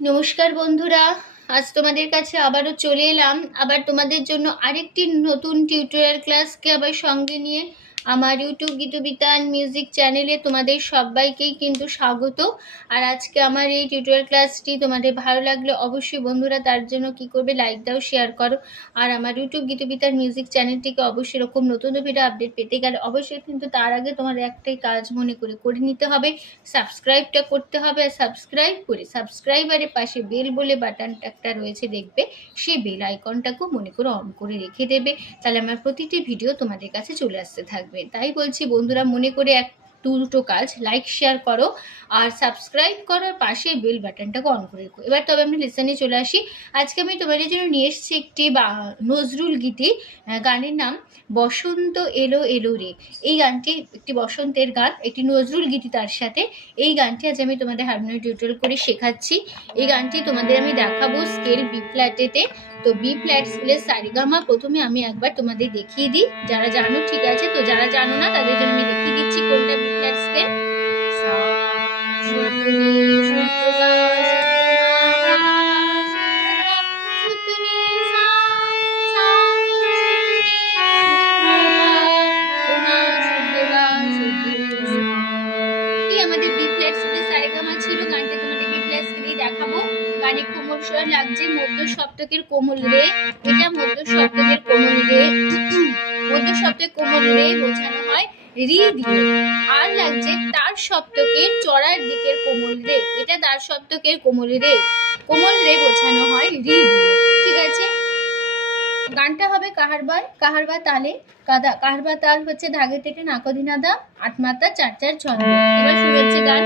নমস্কার বন্ধুরা, আজ তোমাদের কাছে আবারও চলে এলাম আবার তোমাদের জন্য আরেকটি নতুন টিউটোরিয়াল ক্লাসকে আবার সঙ্গে নিয়ে। আমার ইউটিউব গীতবিতান মিউজিক চ্যানেলে তোমাদের সবাইকেই কিন্তু স্বাগত। আর আজকে আমার এই টিউটোরিয়াল ক্লাসটি তোমাদের ভালো লাগলে অবশ্যই বন্ধুরা তার জন্য কি করবে, লাইক দাও, শেয়ার করো। আর আমার ইউটিউব গীতবিতান মিউজিক চ্যানেলটিকে অবশ্যই এরকম নতুন ভিডিও আপডেট পেতে গেলে অবশ্যই কিন্তু তার আগে তোমার একটাই কাজ মনে করে নিতে হবে, সাবস্ক্রাইবটা করতে হবে। আর সাবস্ক্রাইব করে সাবস্ক্রাইবারের পাশে বেল বলে বাটনটা একটা রয়েছে দেখবে, সেই বেল আইকনটাকেও মনে করে অন করে রেখে দেবে, তাহলে আমার প্রতিটি ভিডিও তোমাদের কাছে চলে আসতে থাকবে। তাই বলছি বন্ধুরা, মনে করে দুটো কাজ, লাইক শেয়ার করো আর সাবস্ক্রাইব করার পাশে বেল বাটনটাকে অন করে রেখো। এবার তবে আমরা লেসনে চলে আসি। আজকে আমি তোমাদের জন্য নিয়ে এসেছি একটি নজরুল গীতি। গানের নাম বসন্ত এলো এলো রে। এই গানটি একটি বসন্তের গান, একটি নজরুল গীতি তার সাথে। এই গানটি আজ আমি তোমাদের হারমোনিয়াম টিউটোরিয়াল করে শেখাচ্ছি। এই গানটি তোমাদের আমি দেখাবো স্কেল বি ফ্ল্যাটেতে। তো বি ফ্ল্যাট স্কেলের সারিগামা প্রথমে আমি একবার তোমাদের দেখিয়ে দিই, যারা জানো ঠিক আছে, তো যারা জানো না তাদের জন্য আমি দেখিয়ে দিচ্ছি কোনটা বি ফ্ল্যাট স্কেল। আমাদের বি ফ্ল্যাট স্কেলের সারেগামা ছিল। গানটা তোমাদের বি ফ্ল্যাট স্কেলেই দেখাবো। গানে কোমল স্বর লাগছে মধ্য সপ্তকের কোমল রে, এটা মধ্য সপ্তকের কোমল রে। মধ্য সপ্তকের কোমল রে বোঝানো হয় রি দিয়ে। আর লাগছে তার সপ্তকের চড়ার দিকের কোমল রে, এটা তার সপ্তকের কোমল রে। কোমল রে বোঝানো হয় রি দিয়ে। ঠিক আছে, গানটা হবে কাহারবা তালে। কাহারবা তাল হচ্ছে ধাগে থেকে নাকদিনাদা, ৮ মাত্রা ৪/৪ ছন্দ। এবার শুরু হচ্ছে গান।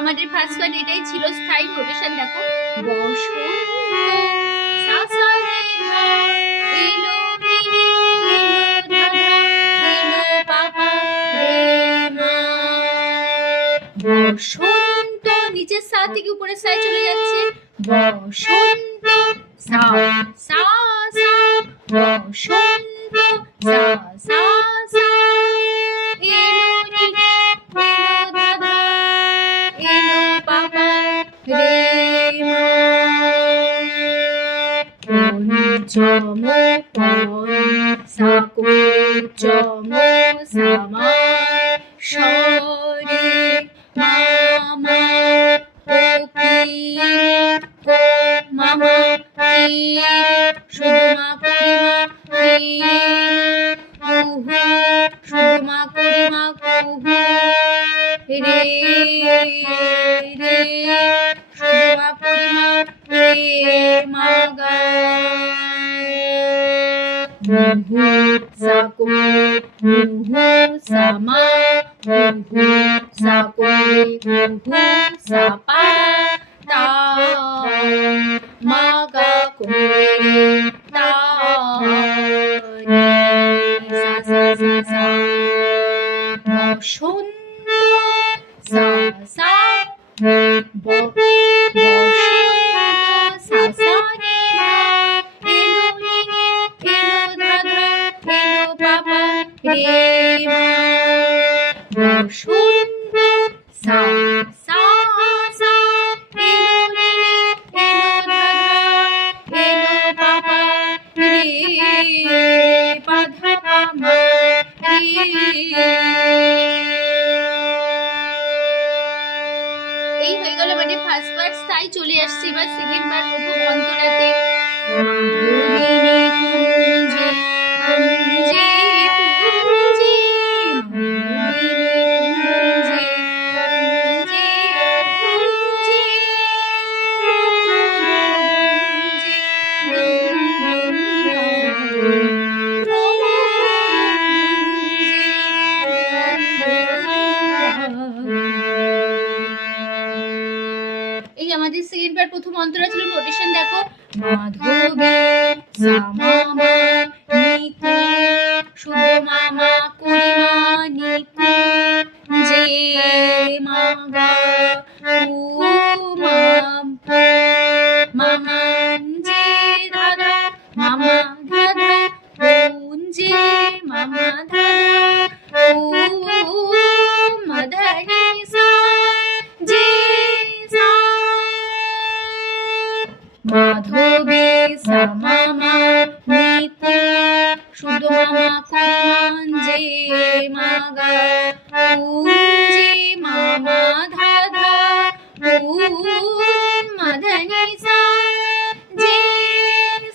আমাদের ফার্স্ট পার্ট এটাই ছিল, স্থায়ী নোটেশন দেখো। বসন্ত নিচের সা থেকে উপরের সায় চলে যাচ্ছে। বসন্ত সা সা সা, বসন্ত সা সা সা, এলো রে এলো দাদা, এলো বাবা রে মা। পঞ্চম পন সাকুচম সামা সরে মামা কোকি কো মামা কি শুধু মা করিমা কুহু, শুধু মা করিমা কুহু রে রে, শুধু মা করিমা রে মা গা। মুহু সাকু মুহু সামা মুহু সাকু মুহু সাপা তা মা গা কুরে তা রে সা সা সা সা। বসন্ত সা সা বসন্ত সা সা রে মা, এলো রে এলো দাদা, এলো বাবা রে মা। বসন্ত সা সা সা, এলো রে এলো দাদা, এলো বাবা রে বাধা পামা রে। এই হয়ে গেল মানে ফার্স্ট পার্ট। তাই চলে আসছে এবার সেকেন্ড পার্ট, প্রথম অন্তরাতে। মাধুরীনি কুঞ্জে কুঞ্জে কুঞ্জে মাধুরী সেকেন্ড পার্ট প্রথম অন্তরা ছিল নোটেশন দেখো মাধবী সামামা নিকু শুভ মামা করিমা নিকু যে মাগা মাম মামা যে দাদা মামা দাদা যে মামা দাদা মাধানি সা যে সা মাধবী সামামা নিকু শুদ্ধ মামা করিমান যে মাগা যে মামা দাদা মাধানি সা যে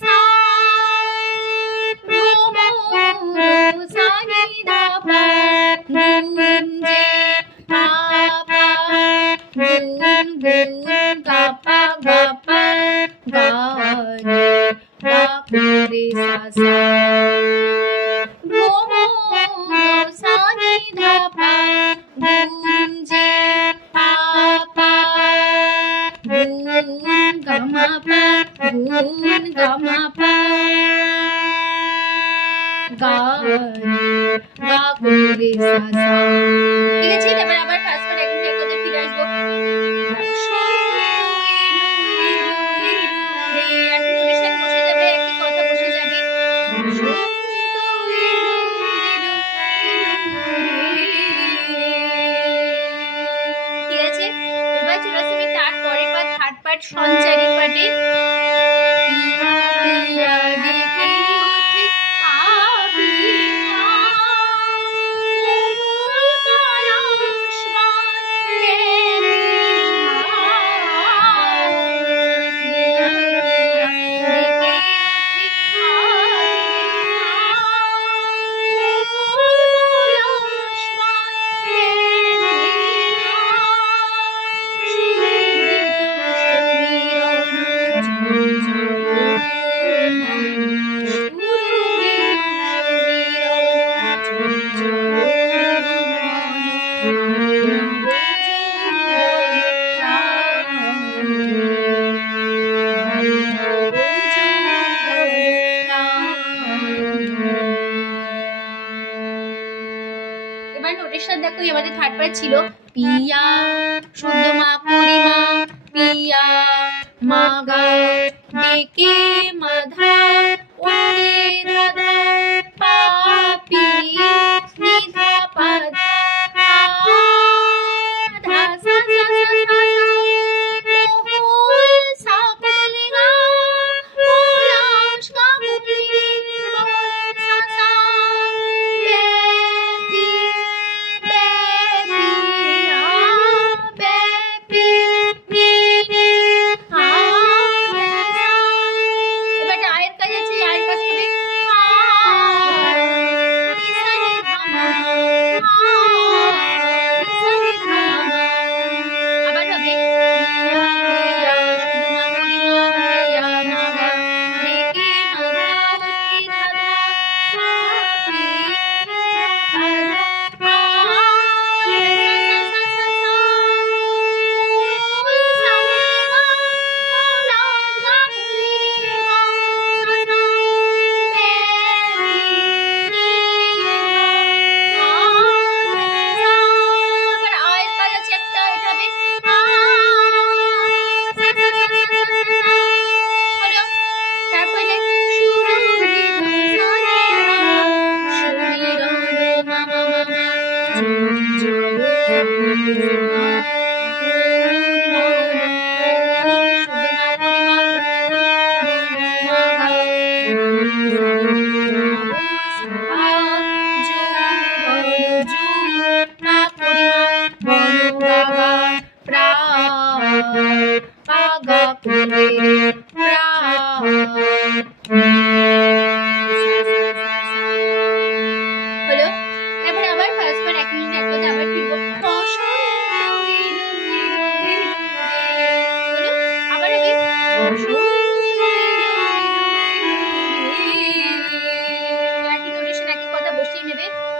সা সানি দা পা গুন যে পা পা গুন গুন গা পা গা পা গা রে গা রে সা সা সানি দা পা গুন যে পা পা গুন গা মা পা গুন গা মা পা গা গা করে সা সা। ঠিক আছে, এবার আবার ফার্স্ট পার্ট একদম একদম ফিরে আসবো। একই নোটেশন বসে যাবে, একই কথা বসে যাবে। ঠিক আছে, এবার চলে আসবে তারপরে বা থার্ড পার্ট সঞ্চারী পার্টে। দেখো আমাদের থার্ড পার্ট ছিল পিয়া শুদ্ধ মা পরিমা পিয়া মাগা ডেকে মাধা ওরে দাদা পাপি নিধা পাধা ধা সা সা সা সা মোহল সাকলে গা মোলাশ কামুলি সা সা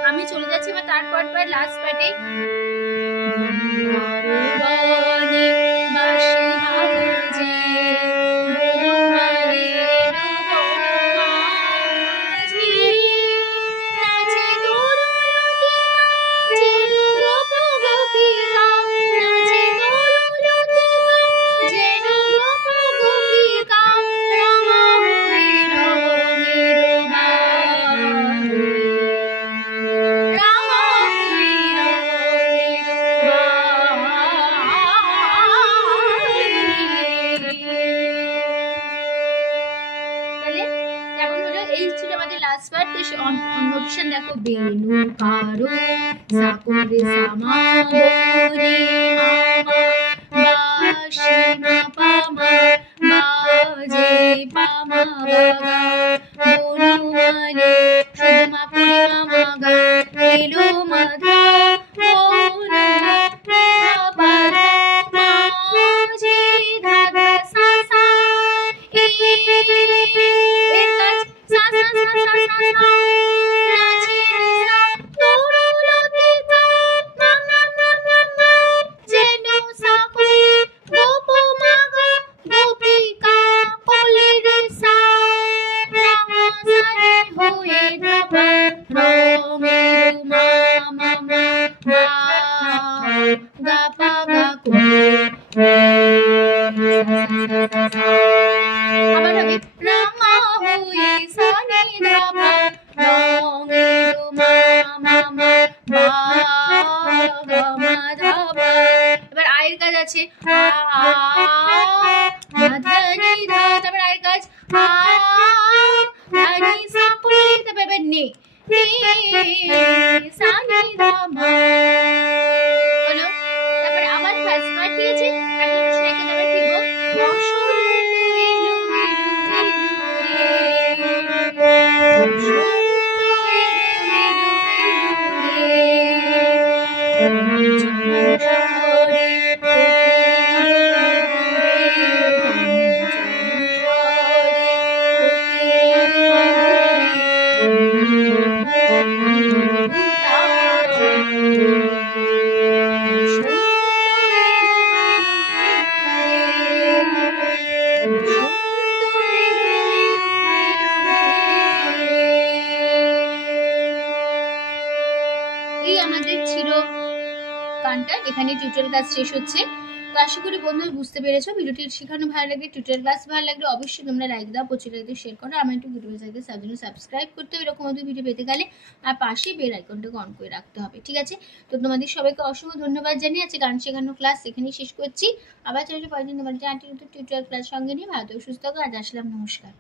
আমি চলে যাচ্ছি এবার তারপর লাস্ট পার্টে। ভার্সন দেখো, বেনু কারো সাকুরে সামা বরে মামা বাসি মা পামা বাজে পামা বাগা বনুমানে শুধু মা পুরি মামা গা এলো মাধা বনু বাধা মাঝে ধাধা সা সা এর কাজ সা সা সা সা সা সা নাচে সা তরুলতে কা মা মা মা মা মা যেন সাপে গোপ মাগা গোপিকা কলির সা রাঙা সারে হয়ে ধাবা রঙের মা মা মা মা গা পা গা করে আবার হবে রাঙা হয়ে সানি ধাবা রঙের মা মা মা মা গা মা ধাবা। এবার আয়ের কাজ আছে ধানি ধা, তারপর আয়ের কাজ ধানি সা পুরি, তারপর এবার নে সানি ধা মা হলো। তারপরে আবার ফার্স্ট পার্ট ঠিক আছে, এখন সেটাকে তারপরে ফিরবো বসন্ত এলো আমাদের ছিল গানটা, এখানে টিউটোরিয়াল ক্লাস শেষ হচ্ছে। তো আশা করি বন্ধুরা বুঝতে পেরেছো। ভিডিওটি শেখানো ভালো লাগলে, টিউটোরিয়াল ক্লাস ভালো লাগলে অবশ্যই তোমরা লাইক দাও, প্রচুর লাইক শেয়ার করো। আমার একটু ভিডিও চাইতে তার জন্য সাবস্ক্রাইব করতে হবে এরকম মতো ভিডিও পেতে গেলে, আর পাশে বেল আইকনটাকে অন করে রাখতে হবে, ঠিক আছে? তো তোমাদের সবাইকে অসংখ্য ধন্যবাদ জানিয়ে আছে গান শেখানো ক্লাস এখানেই শেষ করছি। আবার চলে পরের দিন তোমাদের টিউটোরিয়াল ক্লাস সঙ্গে নিয়ে ভালো সুস্থ থাকো। আজ আসলাম, নমস্কার।